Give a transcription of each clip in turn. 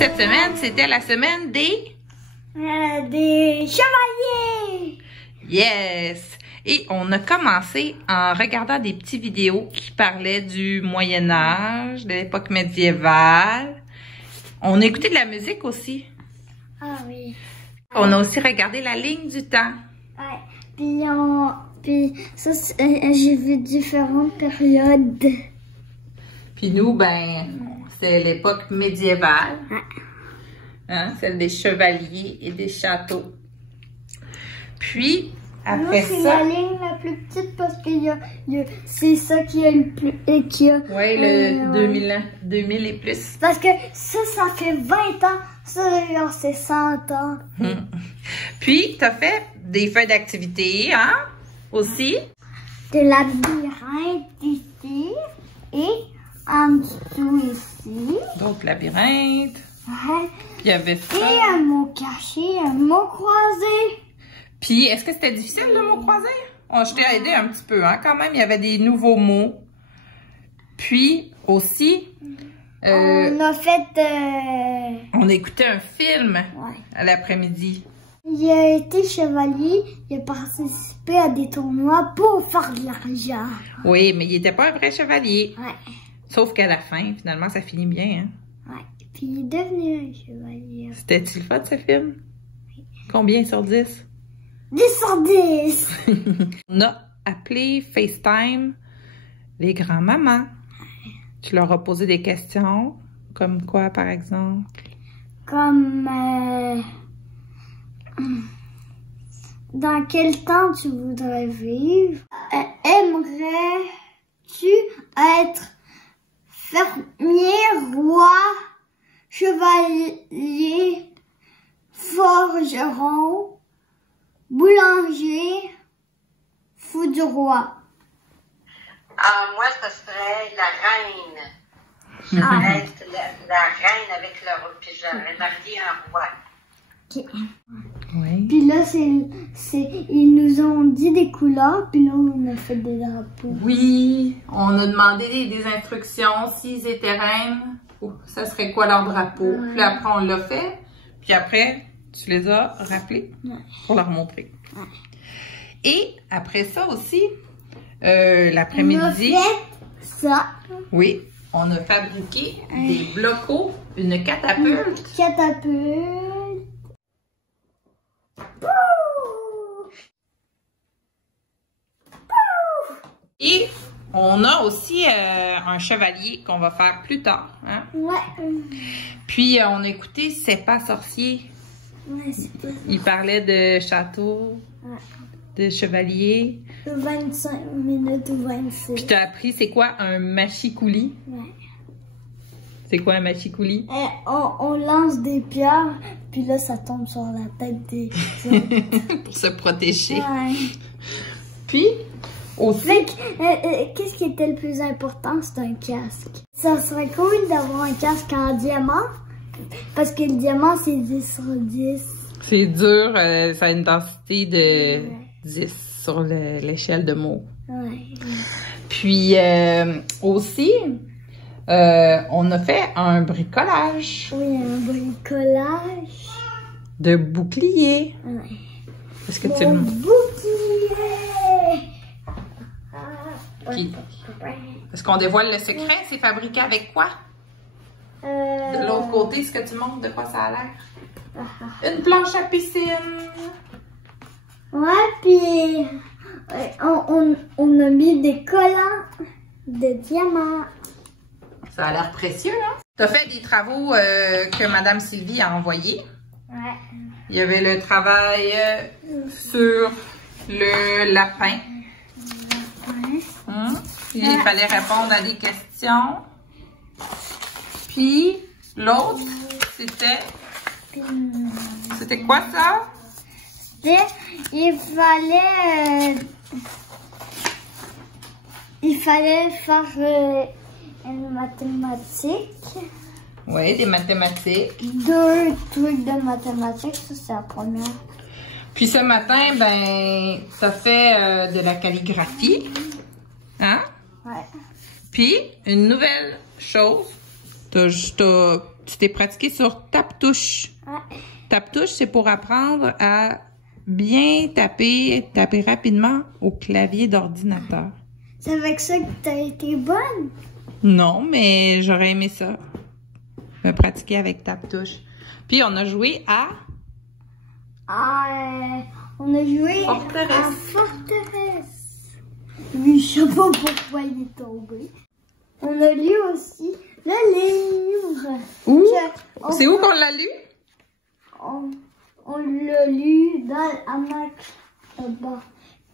Cette semaine, c'était la semaine des chevaliers! Yes! Et on a commencé en regardant des petites vidéos qui parlaient du Moyen-Âge, de l'époque médiévale. On a écouté de la musique aussi. Ah oui. On a aussi regardé la ligne du temps. Ouais. Puis ça, j'ai vu différentes périodes. Puis nous, ben, c'est l'époque médiévale. Hein, celle des chevaliers et des châteaux. Puis, après c'est ça... la ligne la plus petite parce que c'est ça qui a le plus... Oui, le 2000 ans, 2000 et plus. Parce que ça fait 20 ans. Ça, genre, c'est 100 ans. Puis, tu as fait des feuilles d'activité, hein, aussi. De labyrinthe ici et en dessous ici. D'autres labyrinthes. Ouais. Puis, il y avait ça. Et un mot caché, un mot croisé. Puis, est-ce que c'était difficile, le mot croisé? Oh, je t'ai aidé un petit peu, hein, quand même. Il y avait des nouveaux mots. Puis, aussi... on a fait... On a écouté un film ouais. à l'après-midi. Il a été chevalier, il a participé à des tournois pour faire de l'argent. Oui, mais il n'était pas un vrai chevalier. Ouais. Sauf qu'à la fin, finalement, ça finit bien, hein? Ouais. Puis il est devenu un chevalier. C'était-tu le fun, ce film? Oui. Combien sur 10? 10 sur 10! On a appelé FaceTime les grands-mamans. Tu leur as posé des questions, comme quoi, par exemple? Comme... dans quel temps tu voudrais vivre? Aimerais-tu être fermier, roi, chevalier, forgeron, boulanger, fou du roi? Moi, ce serait la reine. J'aimerais être la reine avec le roi, puis j'aurais marié un roi. Okay. Oui. Puis là, ils nous ont dit des couleurs, puis là, on a fait des drapeaux. Oui, on a demandé des instructions, s'ils étaient reines, ça serait quoi leur drapeau. Ouais. Puis après, on l'a fait, puis après, tu les as rappelés pour leur montrer. Ouais. Et après ça aussi, l'après-midi... On a fait ça. Oui, on a fabriqué des blocos, une catapulte. Catapulte. Et on a aussi un chevalier qu'on va faire plus tard. Hein? Ouais. Puis on a écouté C'est pas sorcier. Ouais, c'est pas ça. Il parlait de château, de chevalier. 25 minutes ou 26. Puis t'as appris c'est quoi un machicoulis? Ouais. C'est quoi un machicoulis? On lance des pierres, puis là, ça tombe sur la tête des autres. Pour se protéger. Ouais. Puis, aussi... Qu'est-ce qui était le plus important? C'est un casque. Ça serait cool d'avoir un casque en diamant, parce que le diamant, c'est 10 sur 10. C'est dur, ça a une densité de 10 sur l'échelle de mots. Ouais. Puis, aussi... on a fait un bricolage. Oui, un bricolage. De bouclier. Ouais. Est-ce que tu Mon le... bouclier! Puis, est-ce qu'on dévoile le secret? C'est fabriqué avec quoi? De l'autre côté, est-ce que tu montres de quoi ça a l'air? Une planche à piscine. Ouais, puis on a mis des collants de diamants. Ça a l'air précieux, hein? Tu as fait des travaux que Madame Sylvie a envoyés. Ouais. Il y avait le travail sur le lapin. Ouais. Il fallait répondre à des questions. Puis, l'autre, c'était... C'était quoi ça? Il fallait faire une mathématique. Oui, des mathématiques. 2 trucs de mathématiques, ça c'est la première. Puis ce matin, ben, ça fait de la calligraphie. Hein? Ouais. Puis, une nouvelle chose, t'as Tu t'es pratiqué sur tape-touche. Ouais. Tape-touche, c'est pour apprendre à bien taper rapidement au clavier d'ordinateur. C'est avec ça que t'as été bonne? Non, mais j'aurais aimé ça. Me pratiquer avec tape-touche. Puis on a joué à... On a joué Forteresse. à Forteresse. Oui, je sais pas pourquoi il est tombé. On a lu aussi le livre. Où? C'est où qu'on l'a lu? On l'a lu dans le hamac là-bas.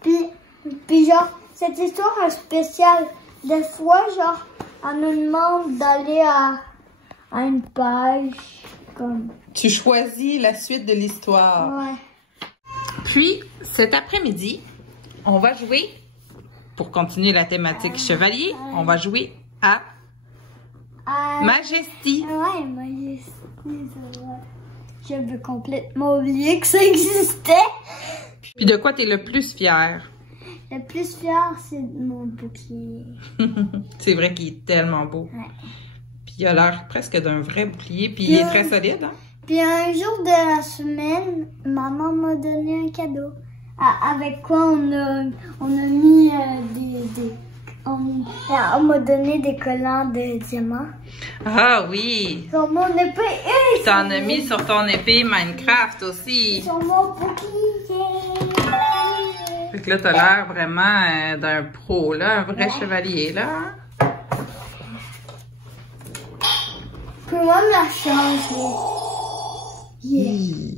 Puis genre, cette histoire est spéciale. Des fois, genre, on nous demande d'aller à une page comme... Tu choisis la suite de l'histoire. Ouais. Puis, cet après-midi, on va jouer, pour continuer la thématique chevalier, on va jouer à Majesty. Ouais, Majesty, c'est vrai. J'avais complètement oublié que ça existait. Puis de quoi t'es le plus fier? Le plus fier, c'est de mon bouclier. C'est vrai qu'il est tellement beau. Ouais. Puis il a l'air presque d'un vrai bouclier, puis il est très solide, hein? Puis un jour de la semaine, maman m'a donné un cadeau. Avec quoi on a mis on m'a donné des collants de diamants. Ah oui! Sur mon épée. T'en as mis sur ton épée Minecraft aussi. Sur mon bouclier. Fait que là, t'as l'air vraiment d'un pro, là, un vrai chevalier, là. Puis moi, me la changer. Yeah.